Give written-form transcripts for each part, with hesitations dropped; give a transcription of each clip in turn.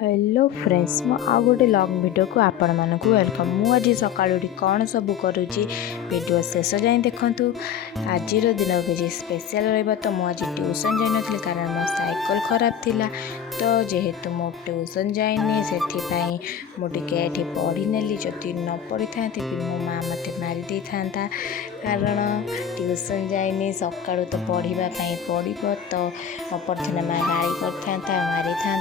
Hello friends मो आ गोटे long video को आपण मानक वेलकम। मु आज सकाळु कौन सब करुँची वीडियो शेष जाए देखूँ। आज दिन किसी स्पेशल रहा तो मुझे ट्यूशन जाई नी कारण मो साइकिल खराब थिला। तो जेहेतु मो ट्यूशन जाइनी से मुझे पढ़ी नेली जदि न पढ़ी था फिर मो माँ मत मारी दे था कारण ट्यूशन जाइनी सकाळु तो पढ़ाई पड़ो तो पढ़ी माँ गाड़ी करता मारी था।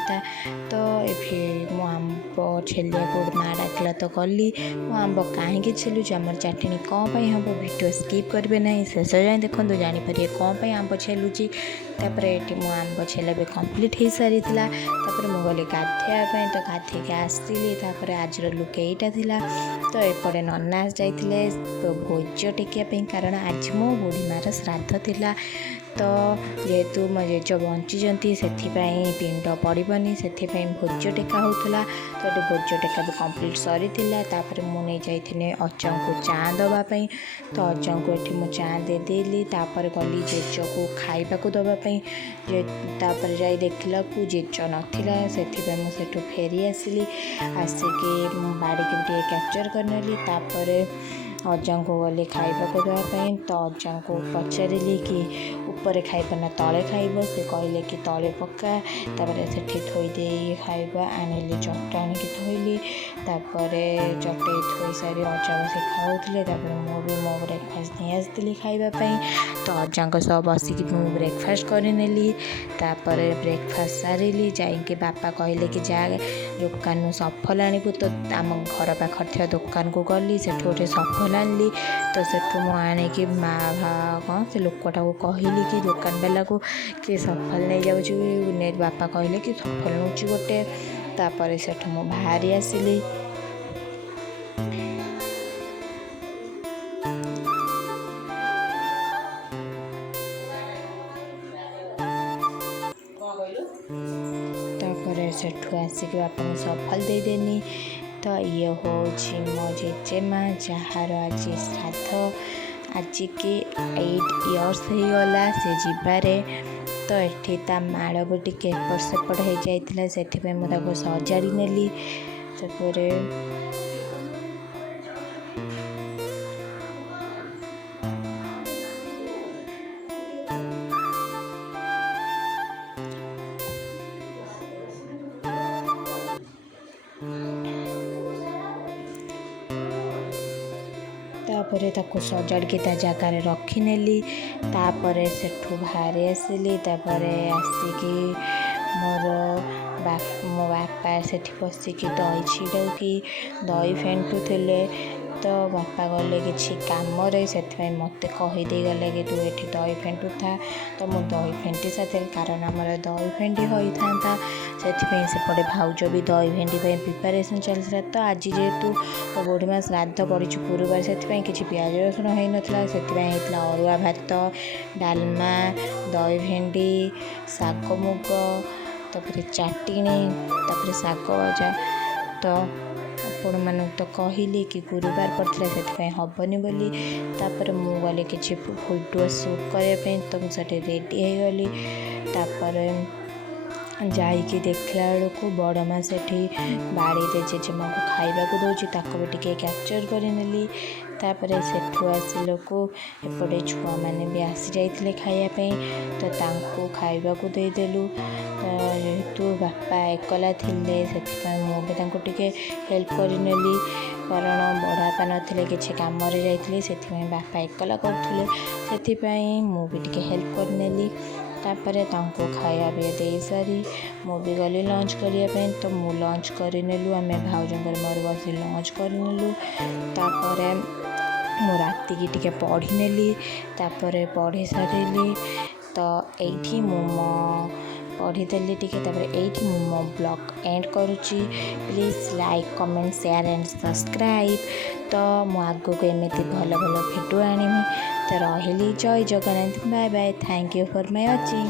तो ये मो आंब छेलिया को माँ डाकला तो गली मो आंब कहीं छेलुच आम चाटणी कौन हम वीडियो स्किप करेंगे ना शेष जाए देखो जानीपर कौन आंब छेलुची। ये मो आंब छेला भी कम्प्लीट हो सारी मुझे गली गाधेवाई तो गाधे आसली आज लुक यहीटा तो एपटे नना जाते भोज टेकिया कारण आज मो बुढ़ी मार श्राद्ध थिला। तो जेहेतु मो जेज बंची से पिंड पड़ोनी से भोज टेका होता तो ये भोज टेका भी कम्प्लीट सरी मुझे जाइए अचा को चा दवापाई तो अचा को ये मुझे चा देदेली गली जेज को खाइबा को दवापाई जा देखला जेज नाला से मुझे फेरी आसली आसिकी बाड़ी के कैप्चर करनेली अजा को गली खाइबा को देवाई तो अजा को पचारि कि ऊपर खाइब ना तले खाइब से कहले कि तले पक्का से थोदे खाइबा आनिली चटा आनिकी थोइली चटे थोई सारी अजा बस खाऊले मुझे मो ब्रेकफास्ट नहीं आसती खाइबापी तो अजा सह बसिक मुझे ब्रेकफास्ट करनेली ब्रेकफास्ट सारिली जाइए बापा कहले कि जा दुकान सफल आणबू तो आम घर पाखर थी दुकान को गली से गोटे सफल आनली तो सेठू मु आणिकी माँ कौन से लोकटा को कहली कि दुकान वाला को कि सफल नहीं जाऊँ बापा कहले कि सफल नौ गोटे तापर सेठू मु बाहरी आसली। सेठू आसिक बापा सफल देदेनी तो ये हूँ मो जेजेमा जार आज श्राद्ध आज की 8 इयर्स हो गला से जीवारे तो ये माड़ भी टे एपट सेपट हो जाता से मुझे सजाड़ी नेली तापर सजाड़ के जगार रखिनेली सेठू बाहर आसली आसिकी मो बापा से बसिक दही छिड़की दही फेंटुले तो बापा गले कि कम से मत कहीदे गले कि तू ये दही फेंटू था तो मुझे दही फेंटी सारी कारण आम दही फेंटी होता से पड़े भाउज भी दही फेंटी प्रिपारेसन चलता। तो आज जेहेतु बुढ़ी माँ श्राद्ध पड़ी गुरुवार से किसी प्याज रसुण हो नाला से अरुआ भात डालमा दही भेंडी शाग मुग तापर चाटणी तापर शाग भजा तो आपण मानक तो कहली कि गुरुवार पड़ता से हेनी बोली मु गली कि वीडियो शूट करने तो मुझे रेडी हो गली जाइए देखला बेलू बड़ माँ से बाड़ी जेजेमा को खाइबा को दौर भी टे कैप्चर करनेली सेठू आसिल को एपटे छुआ मैंने भी आसी जाते खायापी तो खाइबा को देदेलु जेहेतु बापा एकला थे से मुझे हेल्प करनेली कारण बड़ापा नथिले किसी कम जाते से बापा एकला करुले मुझे हेल्प करनेली खाया भी दे सारी मुझे गली लंच करने तो मु लंच करनेलु आम भाउजर मोर बस लंच करनेलु मु राति की टिके पढ़ी नेली पढ़ी सारी तो ये पढ़ीदेली टिके ये मो ब्लॉग एंड करुच्ची। Please like comment share and subscribe तो मु आगो को एमती भल भल भिडियो आनिमी तो रही जय Jagannath bye bye thank you for my watching.